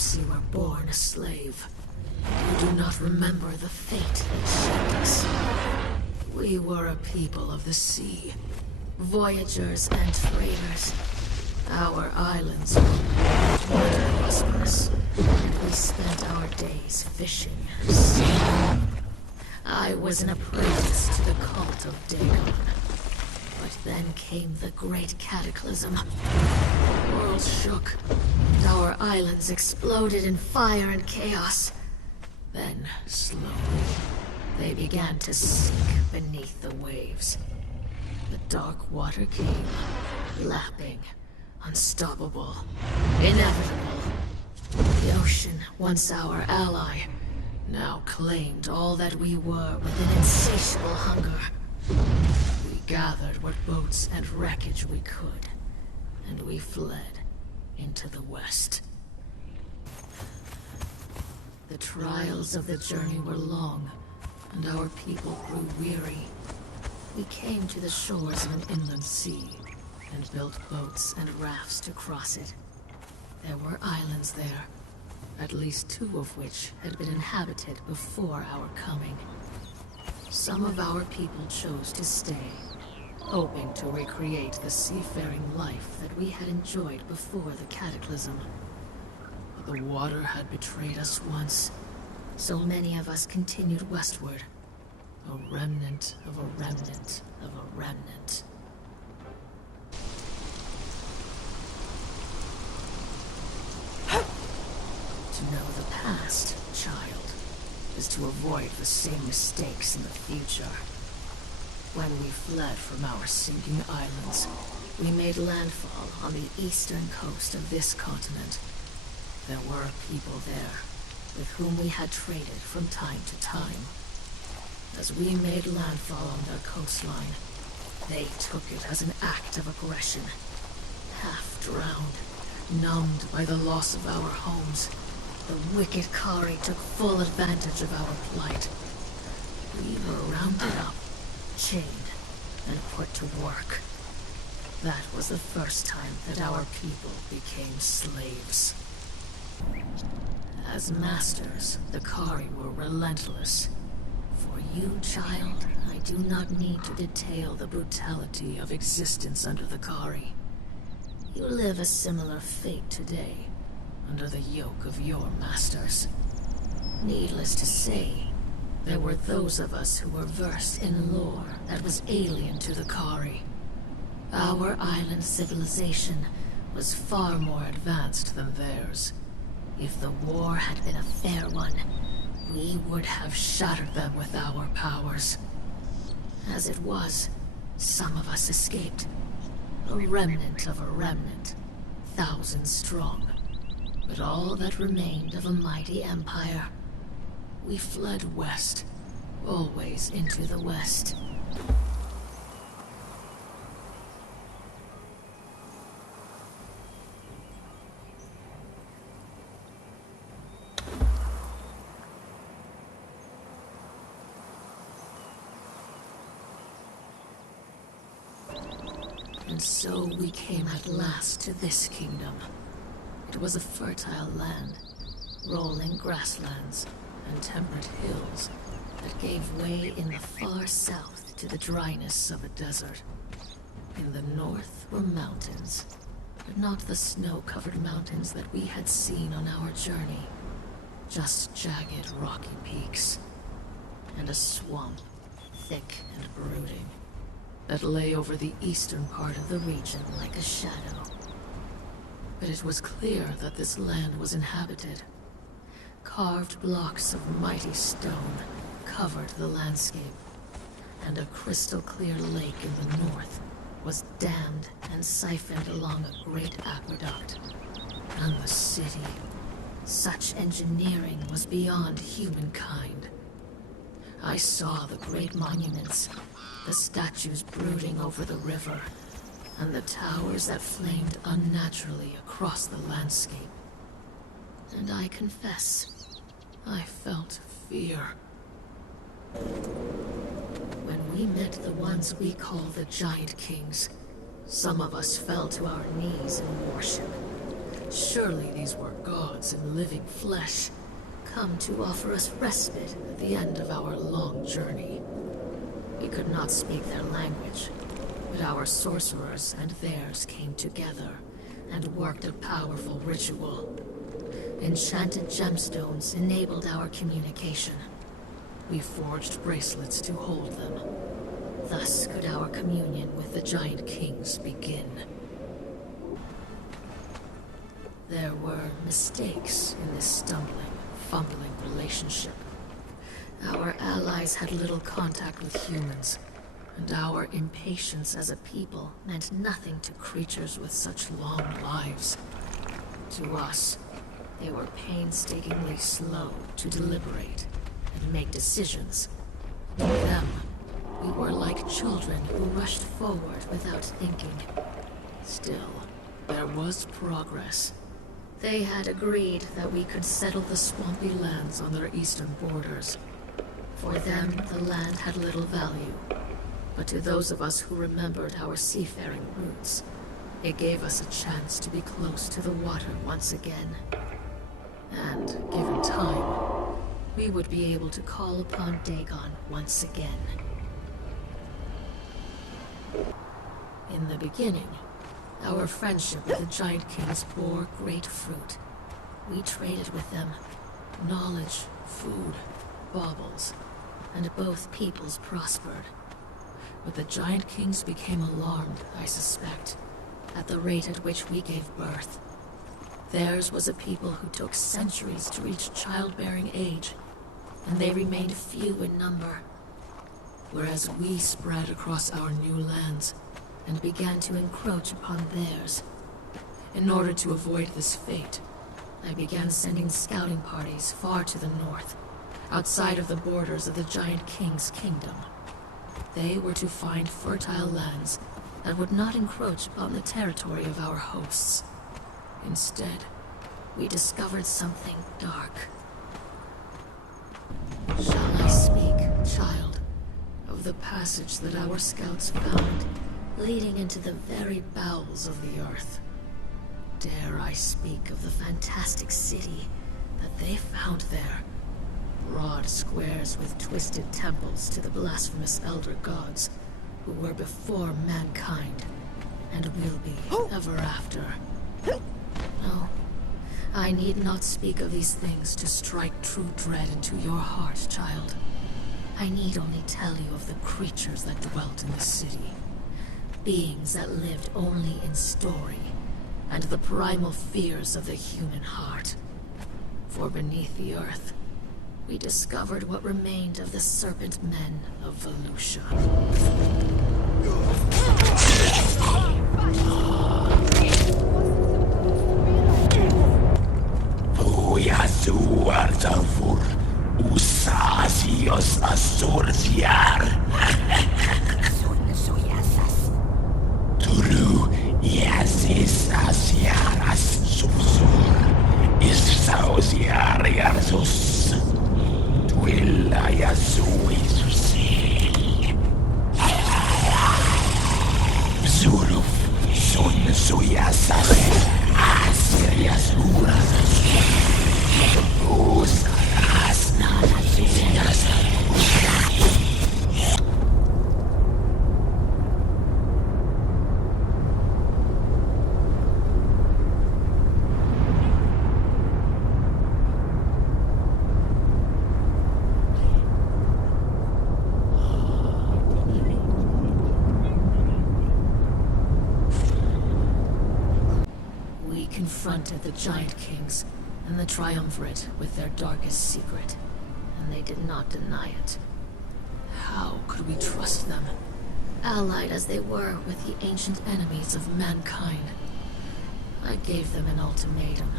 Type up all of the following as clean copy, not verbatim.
Perhaps you were born a slave. You do not remember the fate that shaped us. We were a people of the sea, voyagers and traders. Our islands were not prosperous, and we spent our days fishing and sailing. I was an apprentice to the cult of Dagon. But then came the great cataclysm. The world shook, and our islands exploded in fire and chaos. Then, slowly, they began to sink beneath the waves. The dark water came, lapping, unstoppable, inevitable. The ocean, once our ally, now claimed all that we were with an insatiable hunger. We gathered what boats and wreckage we could, and we fled into the west. The trials of the journey were long, and our people grew weary. We came to the shores of an inland sea, and built boats and rafts to cross it. There were islands there, at least 2 of which had been inhabited before our coming. Some of our people chose to stay, hoping to recreate the seafaring life that we had enjoyed before the cataclysm. But the water had betrayed us once, so many of us continued westward. A remnant of a remnant of a remnant. To know the past, child, is to avoid the same mistakes in the future. When we fled from our sinking islands, we made landfall on the eastern coast of this continent. There were people there, with whom we had traded from time to time. As we made landfall on their coastline, they took it as an act of aggression. Half drowned, numbed by the loss of our homes, the wicked Kari took full advantage of our plight. We were rounded up, chained, and put to work. That was the first time that our people became slaves. As masters, the Kari were relentless. For you, child, I do not need to detail the brutality of existence under the Kari. You live a similar fate today, under the yoke of your masters. Needless to say, there were those of us who were versed in lore that was alien to the Kari. Our island civilization was far more advanced than theirs. If the war had been a fair one, we would have shattered them with our powers. As it was, some of us escaped. A remnant of a remnant, thousands strong. But all that remained of a mighty empire. We fled west, always into the west. And so we came at last to this kingdom. It was a fertile land, rolling grasslands and temperate hills that gave way in the far south to the dryness of a desert. In the north were mountains, but not the snow-covered mountains that we had seen on our journey. Just jagged rocky peaks, and a swamp, thick and brooding, that lay over the eastern part of the region like a shadow. But it was clear that this land was inhabited. Carved blocks of mighty stone covered the landscape, and a crystal-clear lake in the north was dammed and siphoned along a great aqueduct. And the city, such engineering was beyond humankind. I saw the great monuments, the statues brooding over the river, and the towers that flamed unnaturally across the landscape. And I confess, I felt fear. When we met the ones we call the Giant Kings, some of us fell to our knees in worship. Surely these were gods in living flesh, come to offer us respite at the end of our long journey. We could not speak their language, but our sorcerers and theirs came together and worked a powerful ritual. Enchanted gemstones enabled our communication. We forged bracelets to hold them. Thus could our communion with the giant kings begin. There were mistakes in this stumbling, fumbling relationship. Our allies had little contact with humans, and our impatience as a people meant nothing to creatures with such long lives. To us, they were painstakingly slow to deliberate and make decisions. To them, we were like children who rushed forward without thinking. Still, there was progress. They had agreed that we could settle the swampy lands on their eastern borders. For them, the land had little value. But to those of us who remembered our seafaring roots, it gave us a chance to be close to the water once again. And, given time, we would be able to call upon Dagon once again. In the beginning, our friendship with the Giant Kings bore great fruit. We traded with them knowledge, food, baubles, and both peoples prospered. But the Giant Kings became alarmed, I suspect, at the rate at which we gave birth. Theirs was a people who took centuries to reach childbearing age, and they remained few in number. Whereas we spread across our new lands, and began to encroach upon theirs. In order to avoid this fate, I began sending scouting parties far to the north, outside of the borders of the Giant King's kingdom. They were to find fertile lands that would not encroach upon the territory of our hosts. Instead, we discovered something dark. Shall I speak, child, of the passage that our scouts found, leading into the very bowels of the earth? Dare I speak of the fantastic city that they found there? Broad squares with twisted temples to the blasphemous elder gods, who were before mankind, and will be ever after. No, I need not speak of these things to strike true dread into your heart, child. I need only tell you of the creatures that dwelt in the city. Beings that lived only in story, and the primal fears of the human heart. For beneath the earth, we discovered what remained of the serpent men of Volusia. Confronted the Giant Kings and the Triumvirate with their darkest secret, and they did not deny it. How could we trust them, allied as they were with the ancient enemies of mankind? I gave them an ultimatum: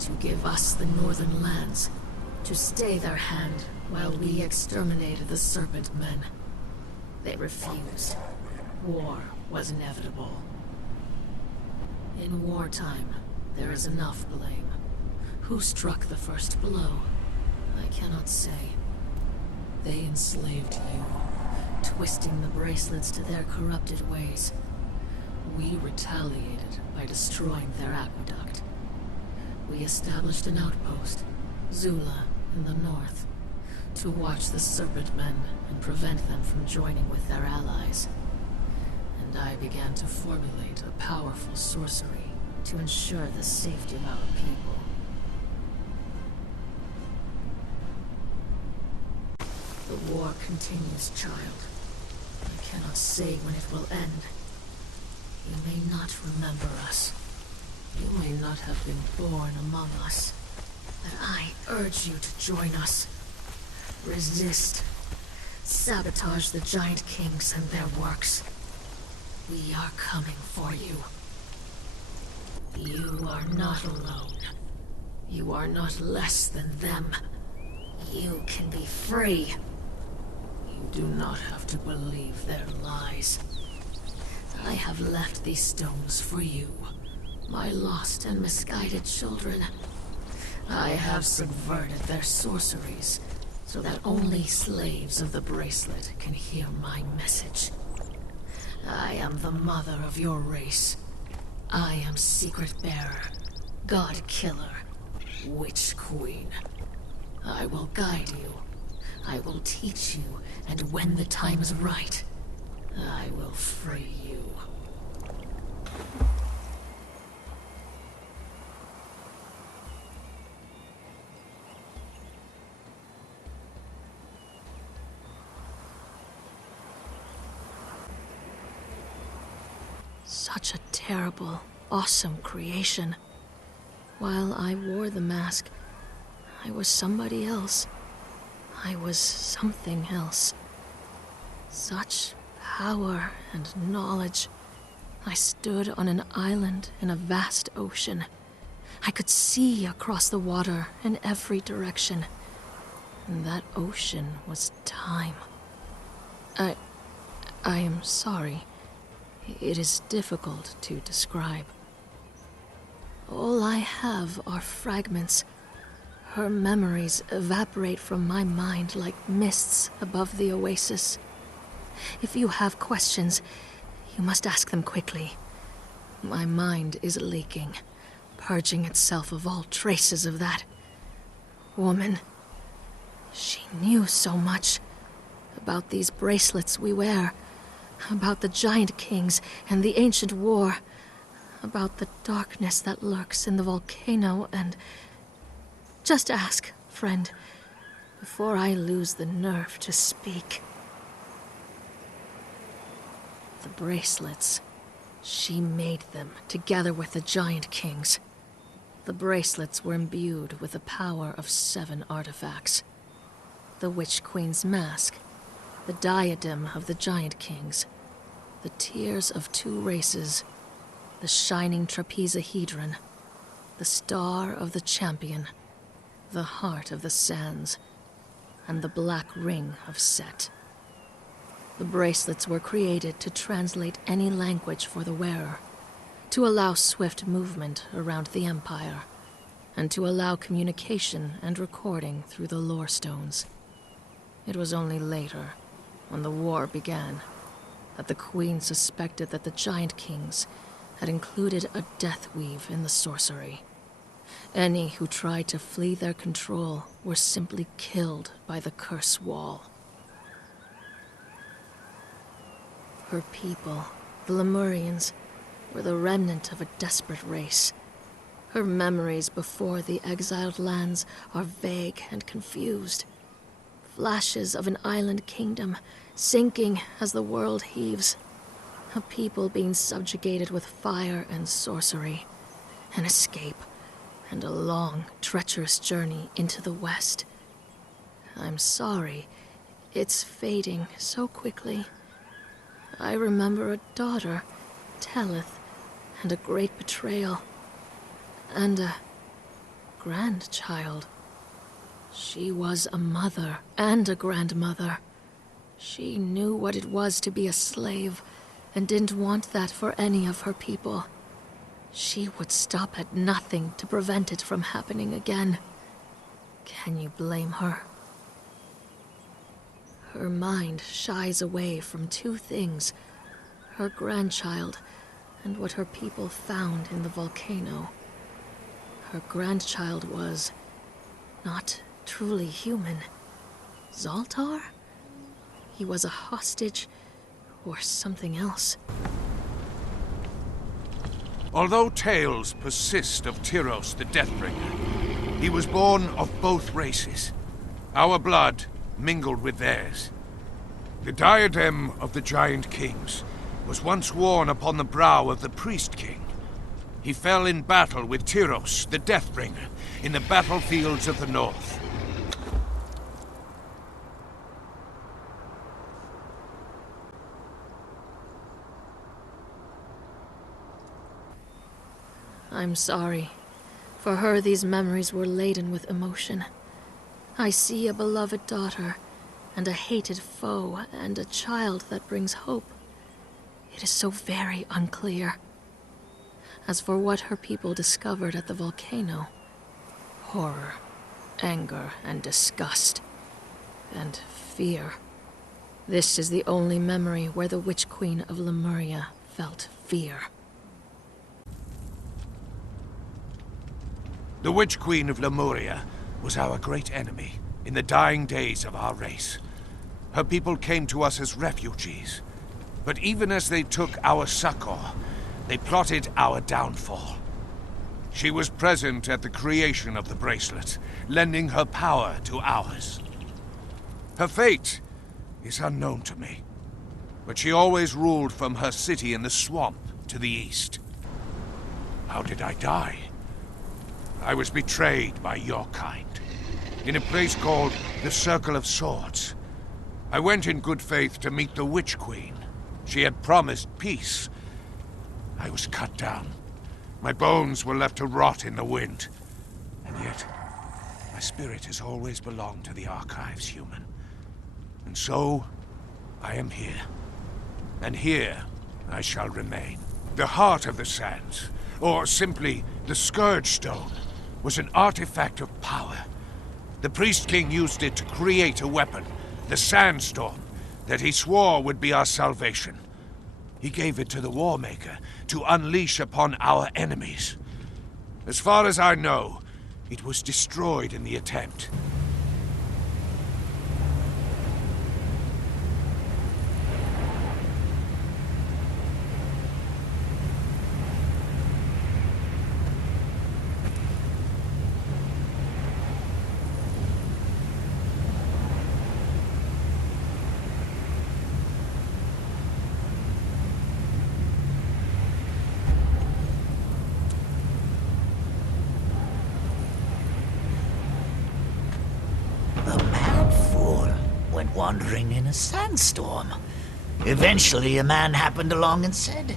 to give us the northern lands, to stay their hand while we exterminated the Serpent Men. They refused. War was inevitable. In wartime, there is enough blame. Who struck the first blow? I cannot say. They enslaved you, twisting the bracelets to their corrupted ways. We retaliated by destroying their aqueduct. We established an outpost, Zula, in the north, to watch the Serpent Men and prevent them from joining with their allies. And I began to formulate a powerful sorcery to ensure the safety of our people. The war continues, child. I cannot say when it will end. You may not remember us. You may not have been born among us. But I urge you to join us. Resist. Sabotage the Giant Kings and their works. We are coming for you. You are not alone. You are not less than them. You can be free. You do not have to believe their lies. I have left these stones for you, my lost and misguided children. I have subverted their sorceries, so that only slaves of the bracelet can hear my message. I am the mother of your race. I am Secret Bearer, God Killer, Witch Queen. I will guide you. I will teach you, and when the time is right, I will free you. Such a terrible, awesome creation. While I wore the mask, I was somebody else. I was something else. Such power and knowledge. I stood on an island in a vast ocean. I could see across the water in every direction. And that ocean was time. I am sorry. It is difficult to describe. All I have are fragments. Her memories evaporate from my mind like mists above the oasis. If you have questions, you must ask them quickly. My mind is leaking, purging itself of all traces of that woman. She knew so much about these bracelets we wear, about the Giant Kings and the ancient war, about the darkness that lurks in the volcano, and... Just ask, friend, before I lose the nerve to speak. The bracelets. She made them together with the Giant Kings. The bracelets were imbued with the power of 7 artifacts. The Witch Queen's mask, the diadem of the Giant Kings, the tears of 2 races, the shining trapezohedron, the star of the champion, the heart of the sands, and the black ring of Set. The bracelets were created to translate any language for the wearer, to allow swift movement around the Empire, and to allow communication and recording through the Lorestones. It was only later, when the war began, that the Queen suspected that the Giant Kings had included a death weave in the sorcery. Any who tried to flee their control were simply killed by the curse wall. Her people, the Lemurians, were the remnant of a desperate race. Her memories before the exiled lands are vague and confused. Flashes of an island kingdom sinking as the world heaves. A people being subjugated with fire and sorcery. An escape, and a long, treacherous journey into the West. I'm sorry, it's fading so quickly. I remember a daughter, Telleth, and a great betrayal, and a grandchild. She was a mother and a grandmother. She knew what it was to be a slave, and didn't want that for any of her people. She would stop at nothing to prevent it from happening again. Can you blame her? Her mind shies away from 2 things: her grandchild and what her people found in the volcano. Her grandchild was not truly human. Zoltar? He was a hostage or something else. Although tales persist of Tyros the Deathbringer, he was born of both races. Our blood mingled with theirs. The diadem of the Giant Kings was once worn upon the brow of the Priest King. He fell in battle with Tyros the Deathbringer in the battlefields of the north. I'm sorry. For her, these memories were laden with emotion. I see a beloved daughter, and a hated foe, and a child that brings hope. It is so very unclear. As for what her people discovered at the volcano, horror, anger, and disgust, and fear. This is the only memory where the Witch Queen of Lemuria felt fear. The Witch Queen of Lemuria was our great enemy in the dying days of our race. Her people came to us as refugees, but even as they took our succor, they plotted our downfall. She was present at the creation of the bracelet, lending her power to ours. Her fate is unknown to me, but she always ruled from her city in the swamp to the east. How did I die? I was betrayed by your kind, in a place called the Circle of Swords. I went in good faith to meet the Witch Queen. She had promised peace. I was cut down. My bones were left to rot in the wind. And yet, my spirit has always belonged to the Archives, human. And so, I am here. And here, I shall remain. The Heart of the Sands, or simply the Scourge Stone, was an artifact of power. The Priest King used it to create a weapon, the Sandstorm, that he swore would be our salvation. He gave it to the Warmaker to unleash upon our enemies. As far as I know, it was destroyed in the attempt. Wandering in a sandstorm. Eventually, a man happened along and said,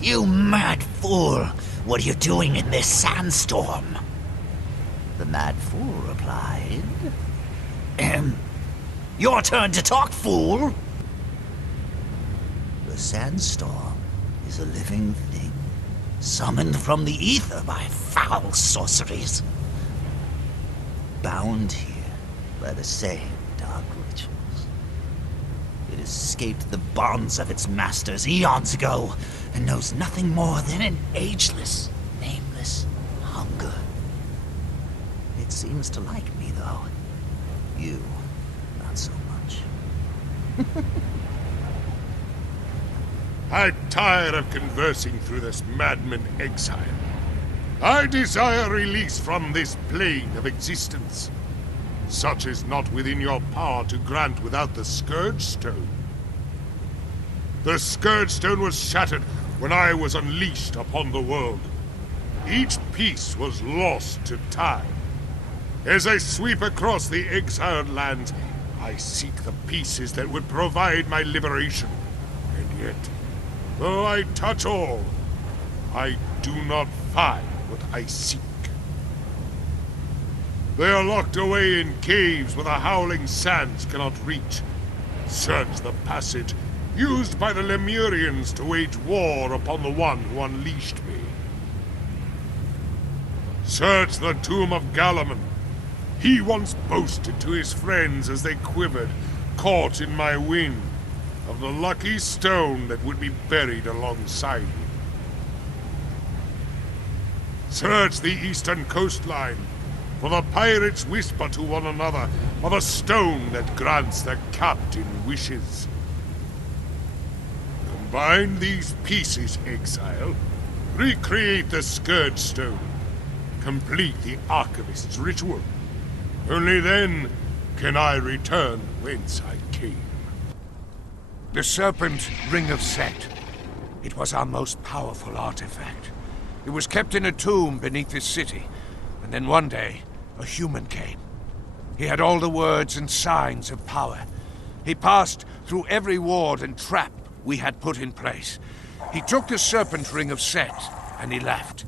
"You mad fool, what are you doing in this sandstorm?" The mad fool replied, "Your turn to talk, fool." The sandstorm is a living thing, summoned from the ether by foul sorceries. Bound here by the same dark rituals. It escaped the bonds of its masters eons ago, and knows nothing more than an ageless, nameless hunger. It seems to like me, though. You, not so much. I'm tired of conversing through this madman exile. I desire release from this plane of existence. Such is not within your power to grant without the Scourge Stone. The Scourge Stone was shattered when I was unleashed upon the world. Each piece was lost to time. As I sweep across the exiled lands, I seek the pieces that would provide my liberation. And yet, though I touch all, I do not find what I seek. They are locked away in caves where the howling sands cannot reach. Search the passage used by the Lemurians to wage war upon the one who unleashed me. Search the tomb of Galamon. He once boasted to his friends as they quivered, caught in my wind, of the lucky stone that would be buried alongside me. Search the eastern coastline, for the pirates whisper to one another of a stone that grants the captain wishes. Combine these pieces, Exile. Recreate the Scourge Stone. Complete the Archivist's ritual. Only then can I return whence I came. The Serpent Ring of Set. It was our most powerful artifact. It was kept in a tomb beneath this city, and then one day, a human came. He had all the words and signs of power. He passed through every ward and trap we had put in place. He took the Serpent Ring of Set, and he left.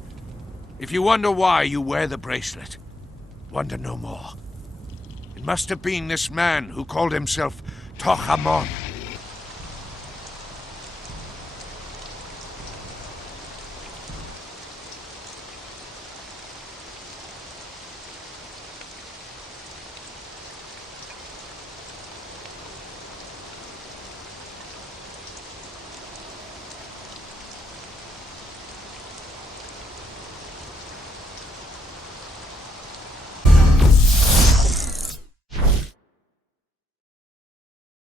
If you wonder why you wear the bracelet, wonder no more. It must have been this man who called himself Tohamon.